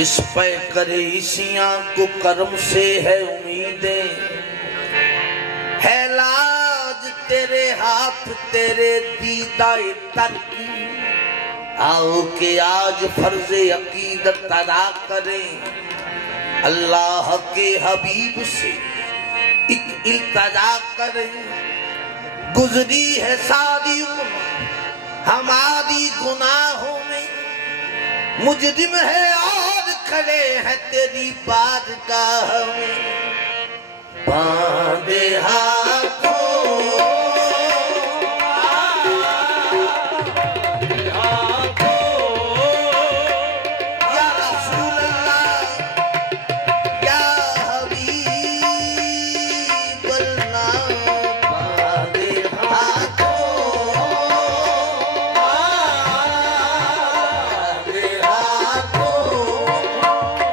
इस पे करे इसियां को कर्म से है उम्मीदें, है लाज तेरे हाथ तेरे दीदाए तर की। आओ के आज फर्ज अकीदत अदा करें, अल्लाह के हबीब से एक इल्तिजा करें। गुजरी है सारी उम्र हमारी गुनाहों में, मुजरिम है और खड़े हैं तेरी बारगाह में। बांधे हाथों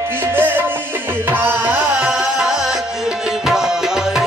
की मेरी लाज निभाए।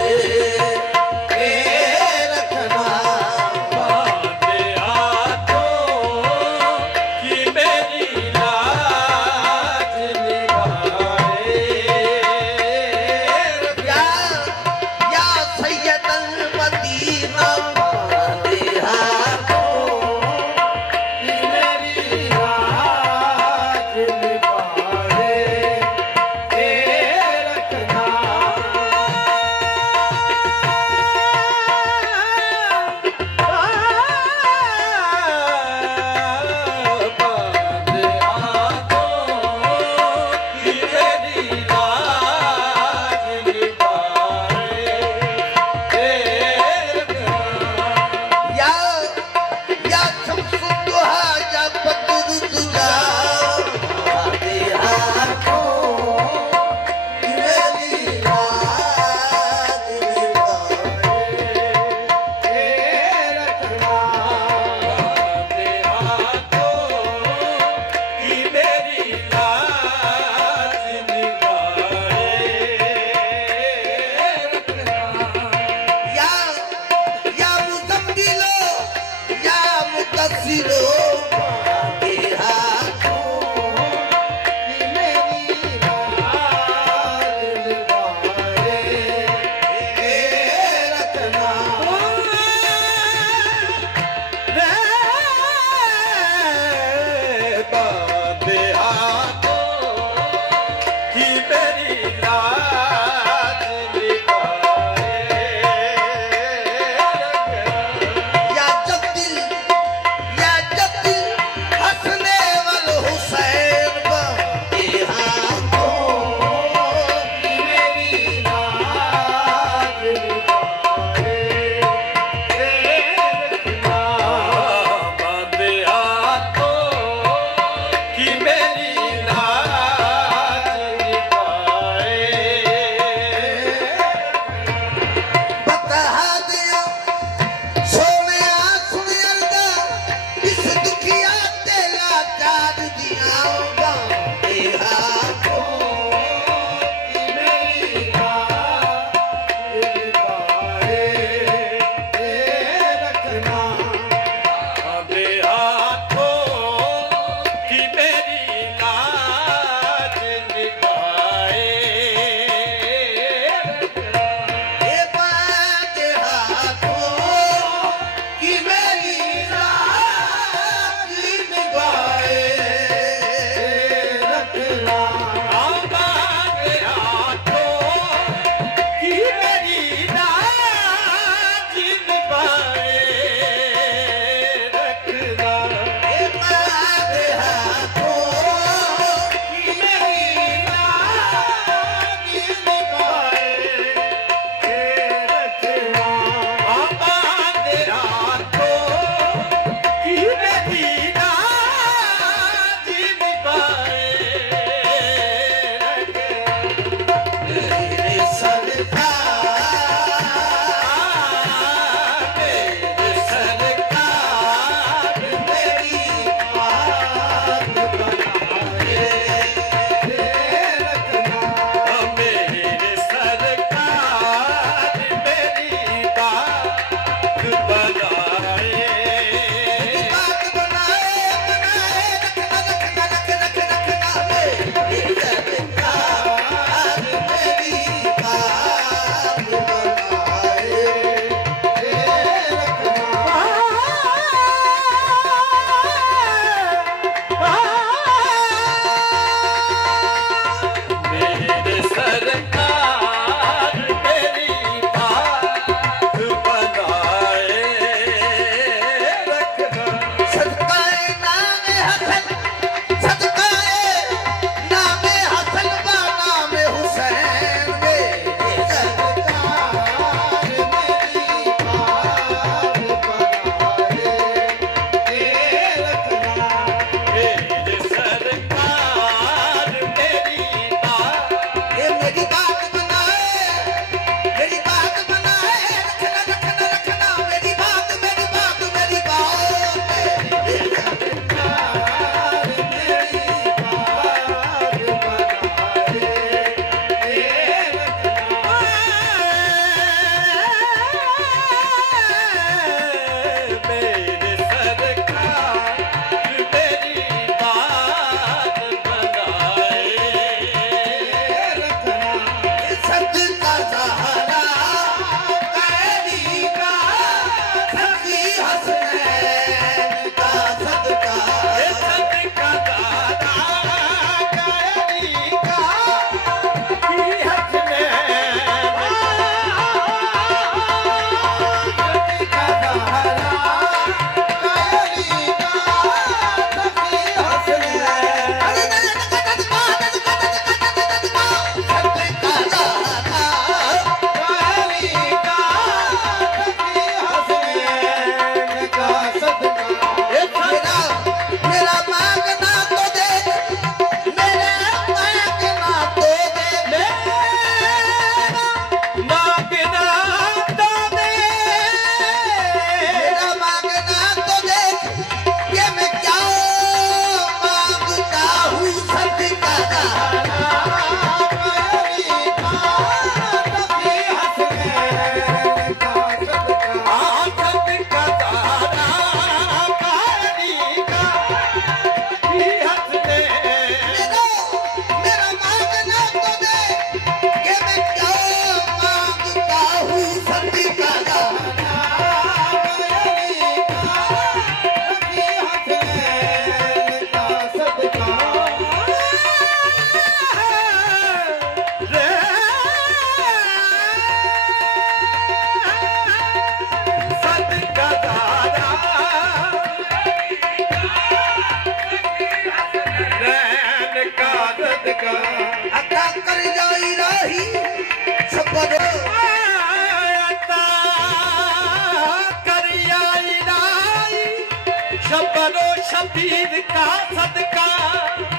शबीर का सदका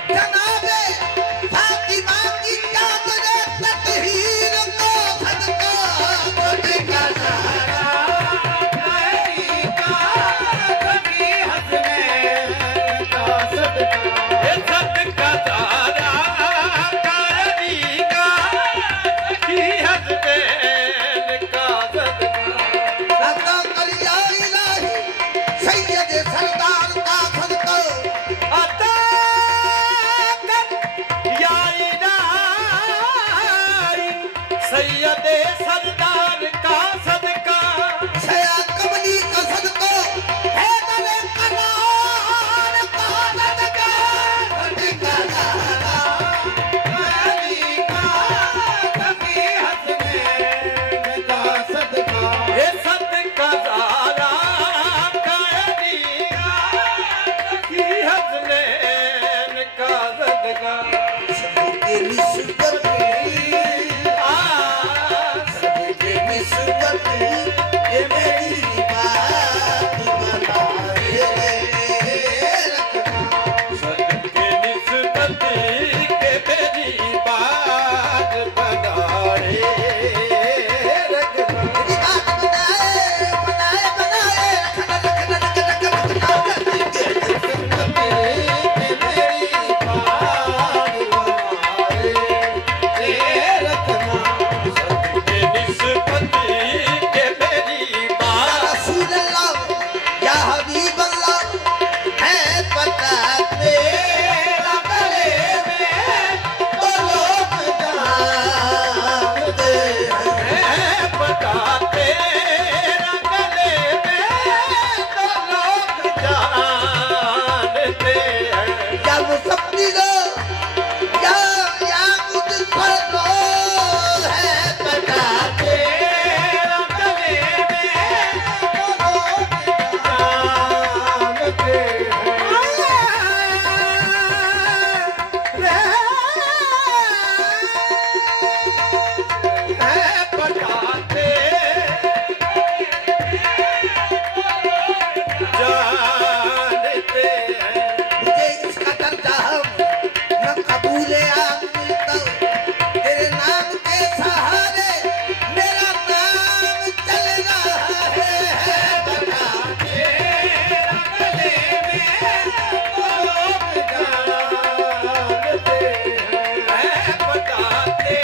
जनाबे फातिमा की चादरे तकहीर को सदका मोदी का सहारा कैदी का सभी हसनैन का सदका ये सदका तारा कैदी का सभी हसनैन का सदका अता कलिया इलाही सैयद सरदार का सदका अता यारी नाई सैयदे सरदार का सदका छया कमली का सदका है दले करार का सदका मोदी का सहारा कैदी का सभी हसनैन का सदका ये सदका तारा कैदी का सभी हसनैन का सदका सबके निस्बत सबके निस्बत ये मेरी बात बनाए सदके निस्बत के मेरी बात बनाए रखना मेरी बात बनाए रसूल अल्लाह या हबीब अल्लाह है पता तेरा गले में तो लोग जानते हैं या मुसफ़्फ़ी लो या मुज़फ़्फ़र लो है पता तेरा गले में तो लोग जानते मुझे इसका दर्जा न कबूल आम मिलता तेरे नाम के सहारे मेरा नाम चल रहा है बता तेरा गले में तो लोग जानते हैं बताते